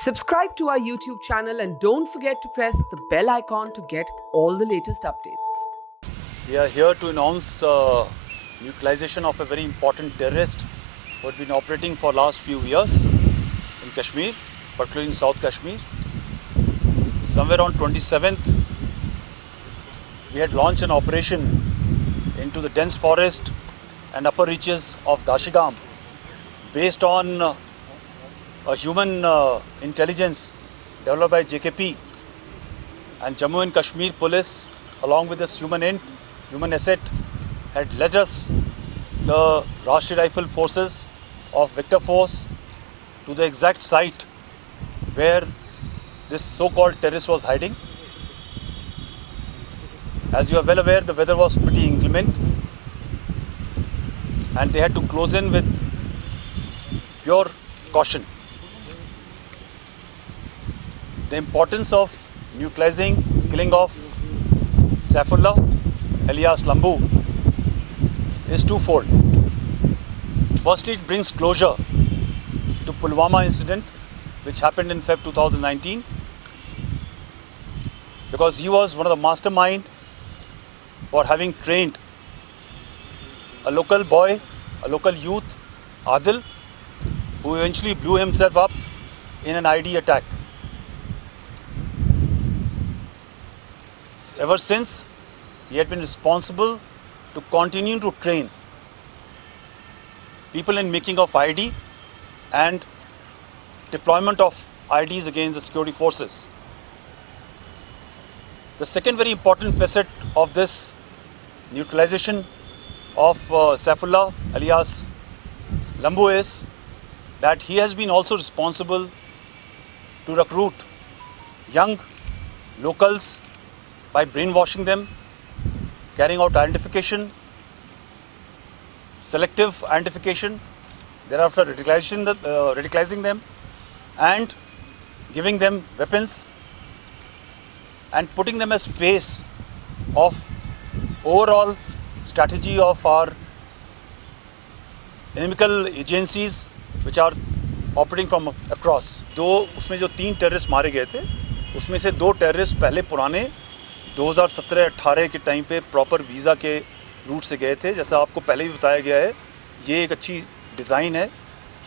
Subscribe to our YouTube channel and don't forget to press the bell icon to get all the latest updates. We are here to announce neutralization of a very important terrorist who had been operating for last few years in Kashmir, particularly in South Kashmir. Somewhere on 27th, we had launched an operation into the dense forest and upper reaches of Dashigam based on a human intelligence developed by JKP and Jammu and Kashmir police, along with this human asset, had led us, the Rashtriya Rifle Forces of Victor Force, to the exact site where this so-called terrorist was hiding. As you are well aware, the weather was pretty inclement and they had to close in with pure caution. The importance of neutralizing, killing off Saifullah alias Lambu is twofold. Firstly, it brings closure to Pulwama incident, which happened in Feb 2019, because he was one of the mastermind for having trained a local boy, a local youth, Adil, who eventually blew himself up in an ID attack. Ever since, he had been responsible to continue to train people in making of ID and deployment of IDs against the security forces. The second very important facet of this neutralization of Saifullah alias Lambu is that he has been also responsible to recruit young locals by brainwashing them, carrying out identification, selective identification, thereafter radicalizing them and giving them weapons and putting them as face of overall strategy of our inimical agencies which are operating from across. उसमें जो 3 terrorist मारे गए थे, उसमें से 2 terrorist पहले पुराने 2017-18 के टाइम पे प्रॉपर वीज़ा के रूट से गए थे. जैसा आपको पहले भी बताया गया है, ये एक अच्छी डिज़ाइन है.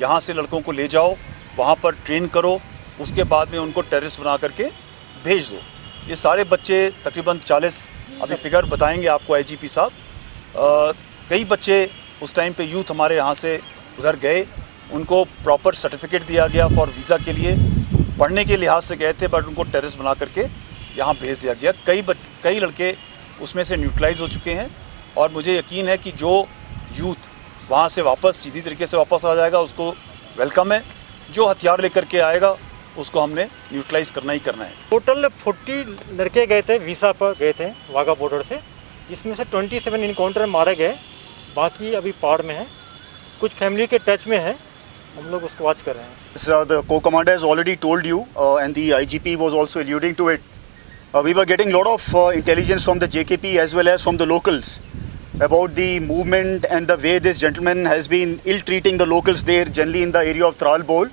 यहाँ से लड़कों को ले जाओ, वहाँ पर ट्रेन करो, उसके बाद में उनको टेररिस्ट बना करके भेज दो. ये सारे बच्चे तकरीबन 40, अभी फिगर बताएंगे आपको आईजीपी साहब. कई बच्चे उस टाइम पे यूथ हमारे यहाँ से उधर गए, उनको प्रॉपर सर्टिफिकेट दिया गया फॉर वीज़ा के लिए, पढ़ने के लिहाज से गए थे, बट उनको टेररिस्ट बना करके यहाँ भेज दिया गया. कई लड़के उसमें से न्यूट्रलाइज हो चुके हैं और मुझे यकीन है कि जो यूथ वहाँ से वापस सीधी तरीके से वापस आ जाएगा उसको वेलकम है. जो हथियार लेकर के आएगा उसको हमने न्यूट्रलाइज करना ही करना है. टोटल 40 लड़के गए थे, वीसा पर गए थे वाघा बॉर्डर से. इसमें से 27 इनकाउंटर मारे गए, बाकी अभी पार में है, कुछ फैमिली के टच में है, हम लोग उसको वॉच कर रहे हैं. The co-commander has already told you and the IGP was also alluding to it. We were getting a lot of intelligence from the JKP as well as from the locals about the movement and the way this gentleman has been ill-treating the locals there, generally in the area of Tral Bol.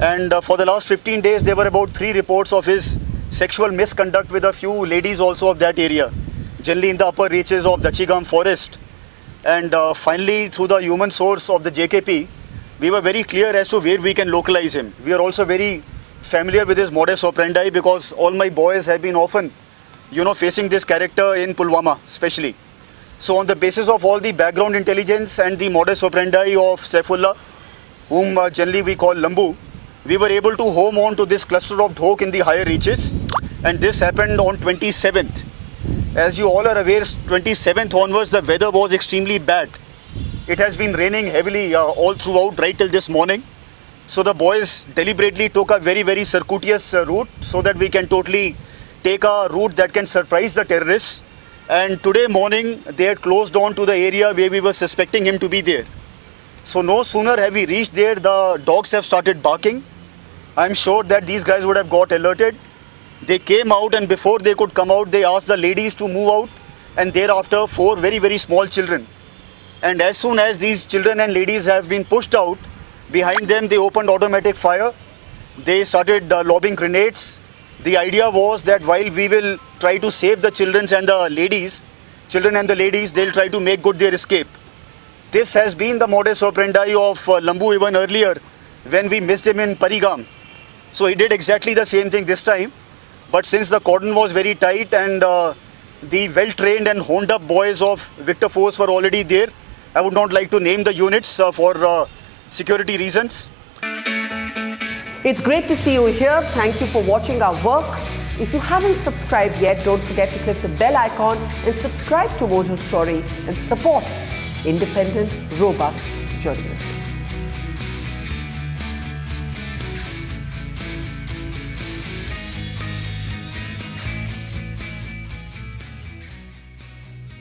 And for the last 15 days, there were about 3 reports of his sexual misconduct with a few ladies also of that area, generally in the upper reaches of Dachigam forest. And finally, through the human source of the JKP, we were very clear as to where we can localize him. We are also very familiar with his modus operandi because all my boys have been often, facing this character in Pulwama especially. So on the basis of all the background intelligence and the modus operandi of Saifullah, whom generally we call Lambu, we were able to home on to this cluster of Dhok in the higher reaches, and this happened on 27th. As you all are aware, 27th onwards the weather was extremely bad. It has been raining heavily all throughout right till this morning. So the boys deliberately took a very, very circuitous route so that we can totally take a route that can surprise the terrorists. And today morning they had closed on to the area where we were suspecting him to be there. So no sooner have we reached there, the dogs have started barking. I'm sure that these guys would have got alerted. They came out, and before they could come out, they asked the ladies to move out, and thereafter 4 very, very small children. And as soon as these children and ladies have been pushed out, behind them they opened automatic fire they started lobbing grenades. The idea was that while we will try to save the children and the ladies, they'll try to make good their escape. This has been the modus operandi of Lambu even earlier when we missed him in Parigam. So he did exactly the same thing this time. But since the cordon was very tight and the well-trained and honed-up boys of Victor Force were already there, I would not like to name the units for security reasons. It's great to see you here. Thank you for watching our work. If you haven't subscribed yet, don't forget to click the bell icon and subscribe to Mojo Story and support independent, robust journalism.